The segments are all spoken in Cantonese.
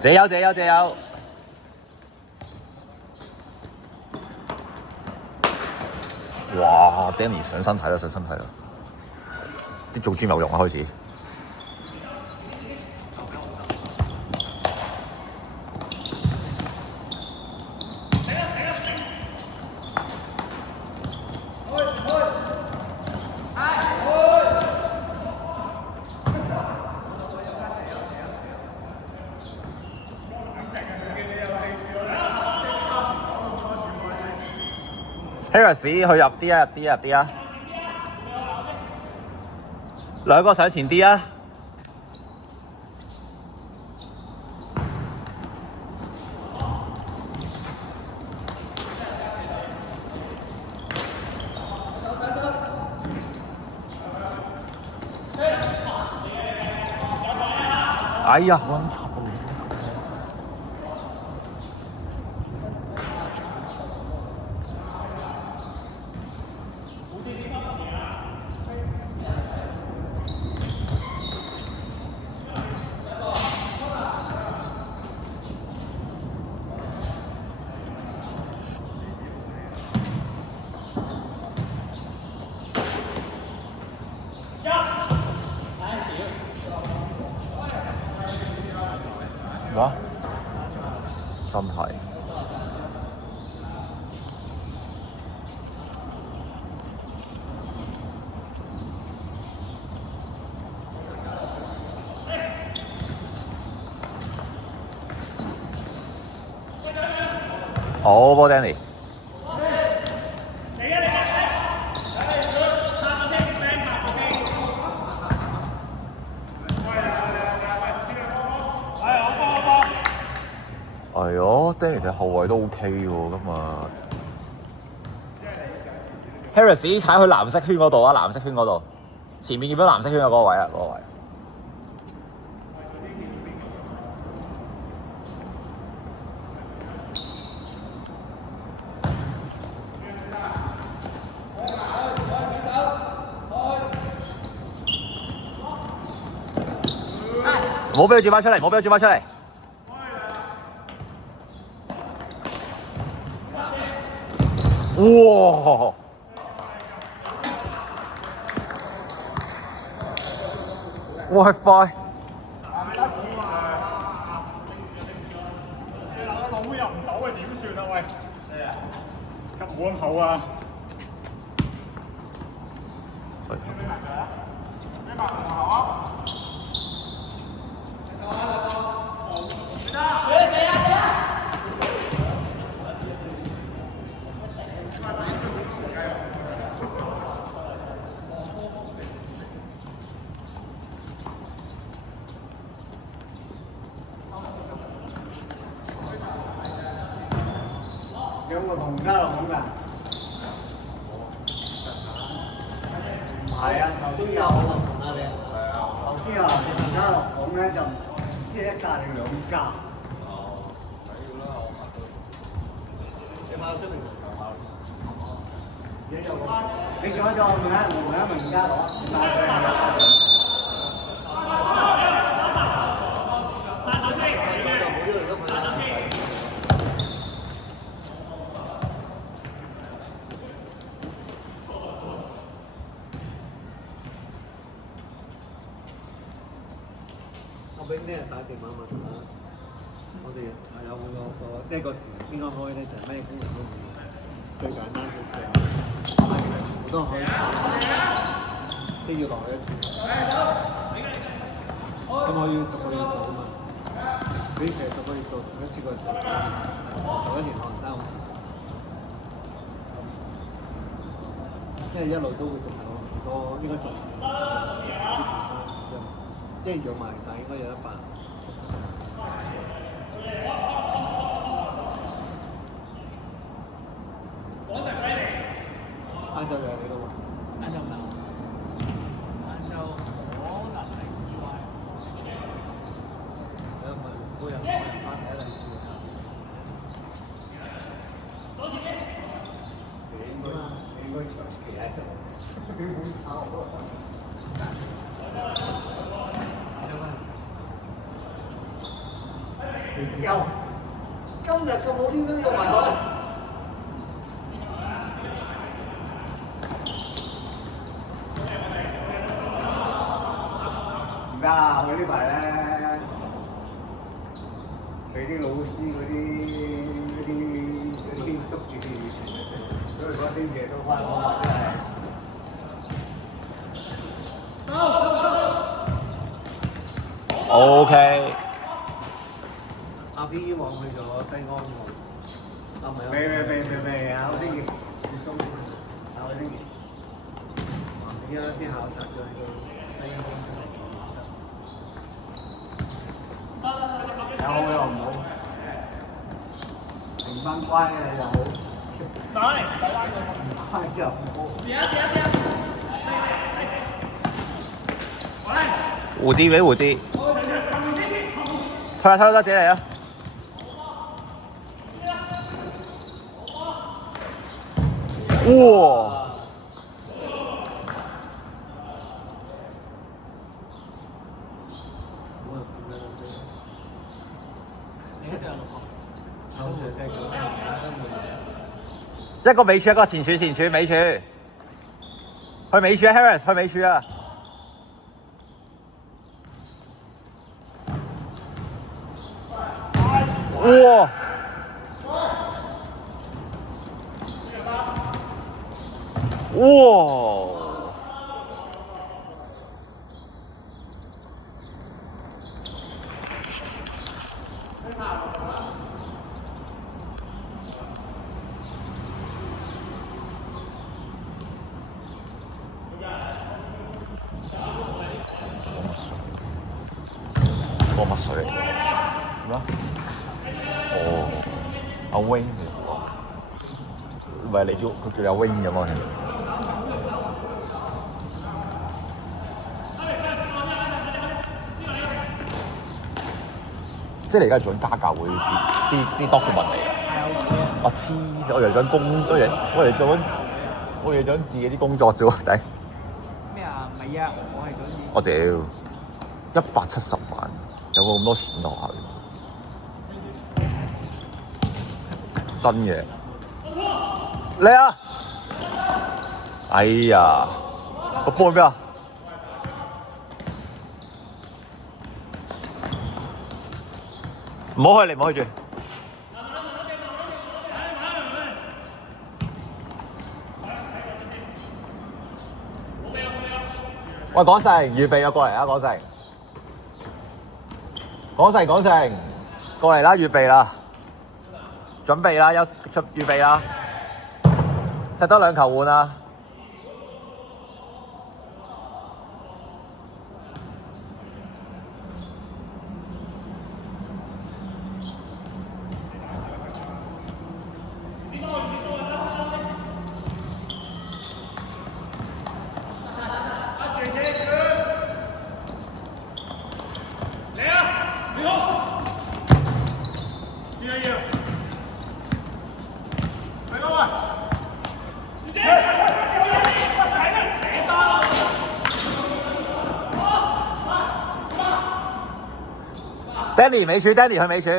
這有。哇 ！Danny 上身體啦，啲做 gym 有用啊，開始。Harris 去入啲啊！兩個上前啲啊！哎呀，好撚柒！哇！真係好波 Danny。係咯 ，Danny 隻後衞都 OK 喎，今日。Harris 踩去藍色圈嗰度啊，藍色圈嗰度，前面見到藍色圈嗰個位啊，嗰個位。唔好俾佢轉翻出嚟，哇！WiFi。老入唔到啊，點算啊？喂，急冇咁厚啊！有冇同家樂講㗎？唔係啊，頭先有我同阿你。頭先啊，同家樂講咧就唔知一架定兩架。哦，睇要啦，我買佢。你買咗出定你上咗我問下，我問一問家樂，你買佢。俾呢人打電話問下，我哋有冇個呢個時邊個開咧？就係咩功能都冇，最簡單最正，但係全部都可以，都要落去一次。咁我要逐個月做啊嘛，佢其實逐個月做，同一次過做，做一年可能爭好時間，因為一路都會仲有好多應該做啲傳翻。即係用埋晒應該有100。晏晝就係你咯喎。晏晝唔係我。晏晝可能係CY。有冇每人翻睇一次？你應該長期喺度。好炒喎。又今日就冇天都要埋我。而家佢呢排咧，俾啲老師嗰啲捉住佢，所以嗰星期都翻學真係。OK。阿 P 往去咗西安喎，啊唔係，未啊，我星期中下個星期，而家啲考察咗去西安出嚟。有好有唔好，評分乖嘅又好，打嚟打翻佢，唔乖就唔好。胡志俾胡志，推下自己嚟啊！哇！一個尾柱，一個前柱，尾柱，去尾柱啊 ，Harris， 去尾柱啊！哇！哇！嗰乜水嚟㗎？咩？哦，阿 Wing 唔係你叫佢叫你阿 Wing 咁啊？即係你而家做緊家教會啲 document 嚟啊！我黐線，我以為做緊我哋做緊自己啲工作啫喎，頂！咩啊？唔係啊，我係想我屌170萬，有冇咁多錢落去？真嘅，嚟啊！哎呀，個波去邊啊？唔好去，你唔好去住。喂，講成預備咗過嚟啊！講成，過嚟啦！預備啦，準備啦，預備啦，踢多2球換啊！Danny 尾柱 ，Danny 去尾柱。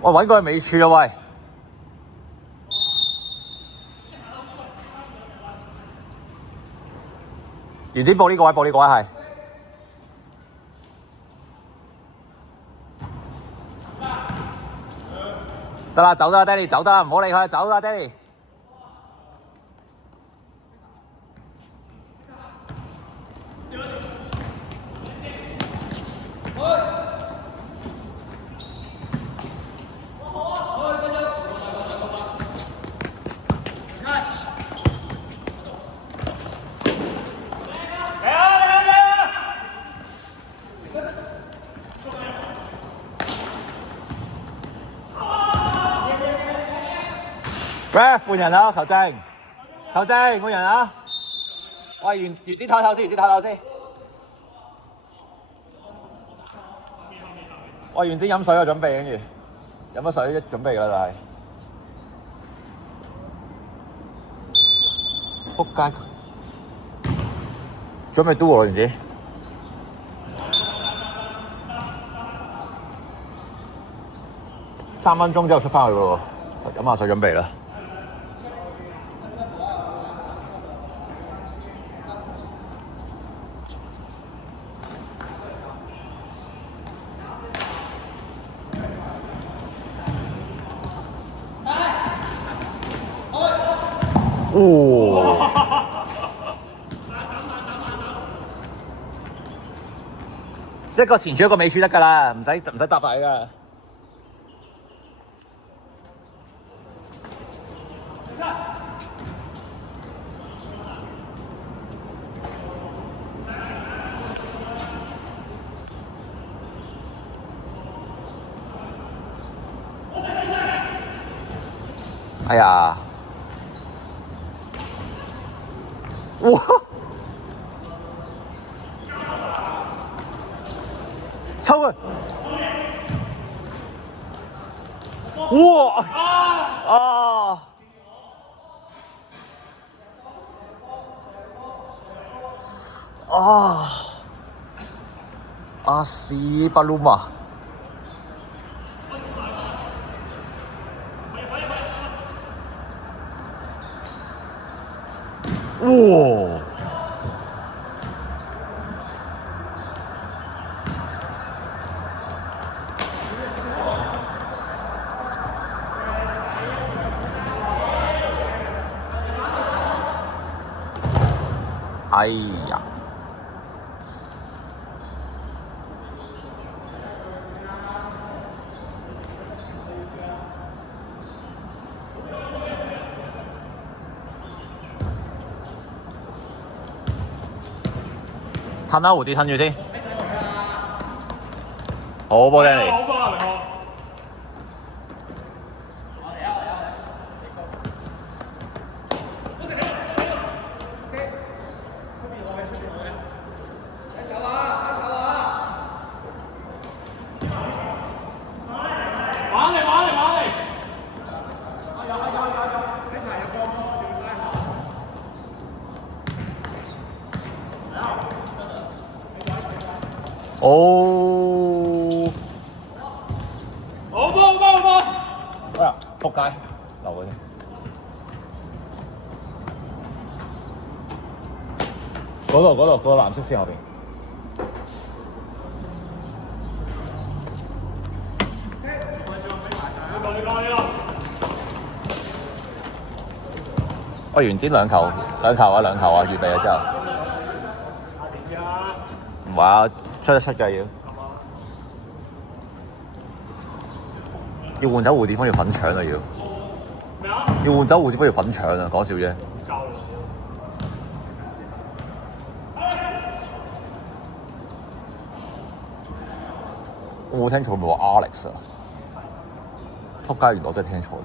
我揾個去尾柱啊喂！原先報呢個位係。得啦，走得啦 ，Danny， 走得啦，唔好理佢，走啦 ，Danny。喂，換人啊，球證，換人啊！喂，原子唞唞先，原子唞唞先。喂，原子飲水啊，準備跟住飲咗水，準備啦，就係。仆街！準備 do 喎，原子。3分鐘之後出翻去喎，飲下水準備啦。一個前柱一個尾柱得㗎啦，唔使搭擺㗎。哎呀！哇！抽啊！哇！啊！啊！Asi Paluma。哇！哎呀！褪下蝴蝶褪住先，好波，Danny。哦！好波！哎呀，仆街，留佢先。嗰個藍色線後邊。喂，原子兩球啊，預備咗之後。唔話啊，出得出㗎要換走蝴蝶風要粉腸啊要換走蝴蝶風要粉腸啊，講笑啫。我冇聽錯，咪話 Alex 啊！仆街，原來我真係聽錯了。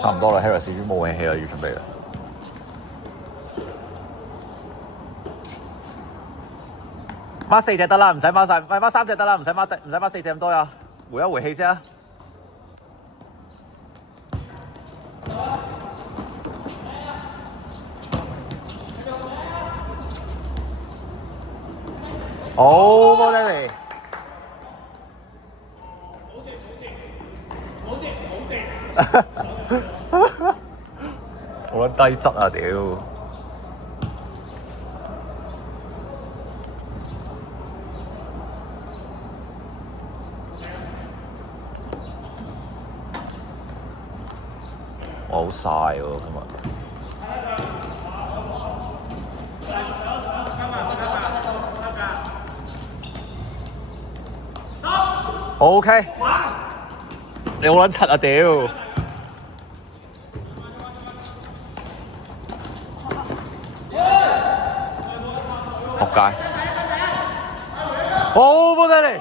差唔多啦 ，Harris 已經冇氣啦，要準備啦。孖4隻得啦，唔使孖晒，咪孖3隻得啦，唔使孖4隻咁多呀。回一回氣先啊。好波，Danny。我低質啊屌！我好曬喎今日。OK， 你好撚柒啊屌！仆街！好波得嚟！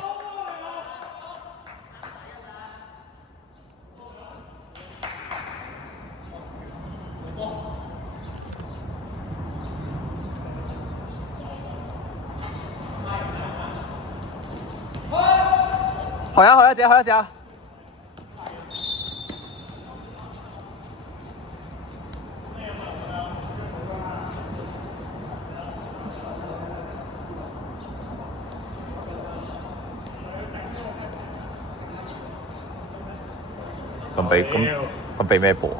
開啊，姐，開一試啊！咁俾咩波？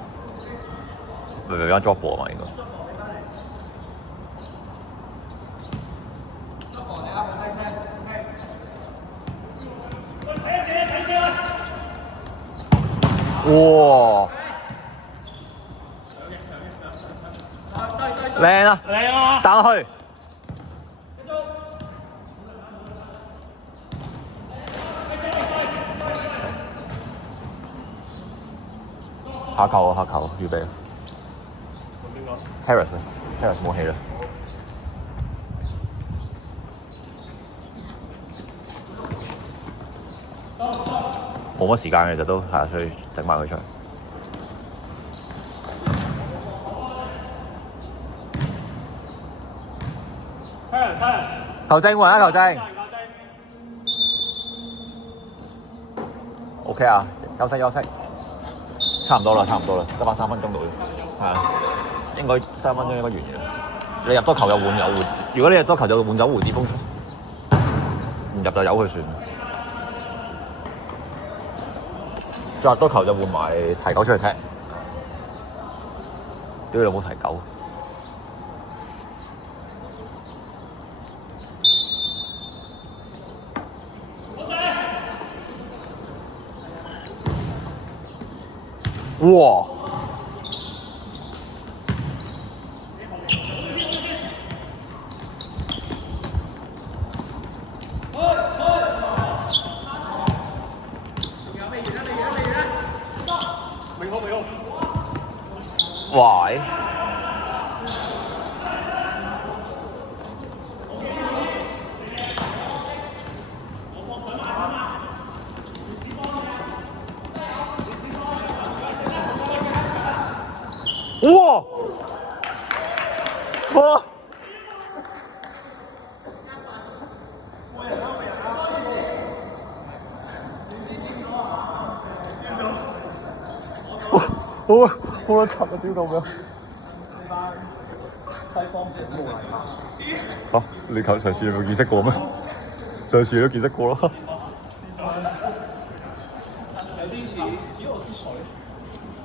咪間 drop 波嘛應該。哇！靚啊！靚啊！打落去。下球啊！下球，預備。Harris 冇氣啦。冇乜時間嘅就都係，所以整埋佢出嚟。球證換啊！球證。OK 啊，休息。差唔多啦，得翻3分鐘到嘅，係啊，應該3分鐘應該完嘅。你入多球就換，如果你入多球就換走胡志峰，唔入就由佢算。再入多球就換埋提狗出去踢。屌你老母提狗！哇！喂！哇！哇！好撚柒啊！屌到咩？嚇！你上次有冇見識過咩？上次都見識過啦。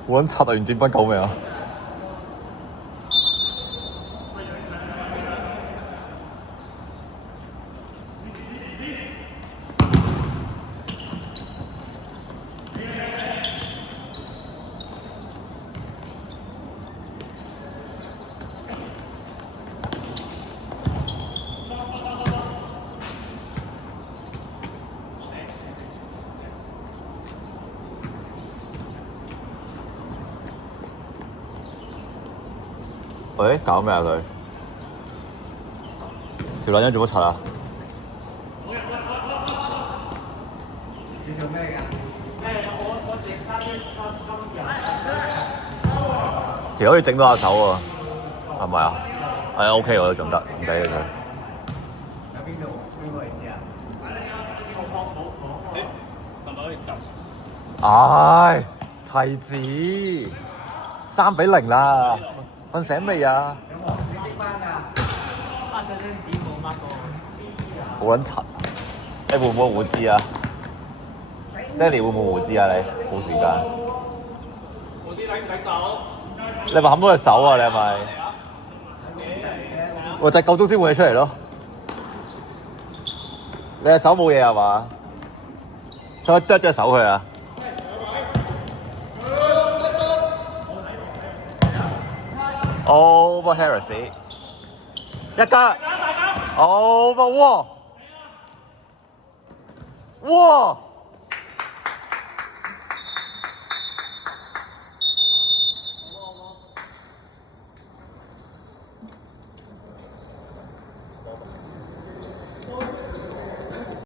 好撚柒啊！原戰軍救命啊！喂，搞咩啊佢？條撚樣做乜柒啊？你做咩㗎？我整翻啲條可以整到下手喎，係咪啊？係啊 ，OK 我都仲得，唔計佢。有邊個位置啊？係咪可以撳？唉，提子3-0啦，瞓醒未啊？你識翻㗎？翻咗張紙冇抹過。好撚柒！你會唔會胡知啊？爹哋會唔會胡知啊？你冇時間。胡知睇唔睇到？你咪冚到隻手啊！你係咪？我就係夠鐘先換你出嚟咯。你隻手冇嘢係嘛？使唔使剁隻手佢啊？Over Harris 一加 Over 哇！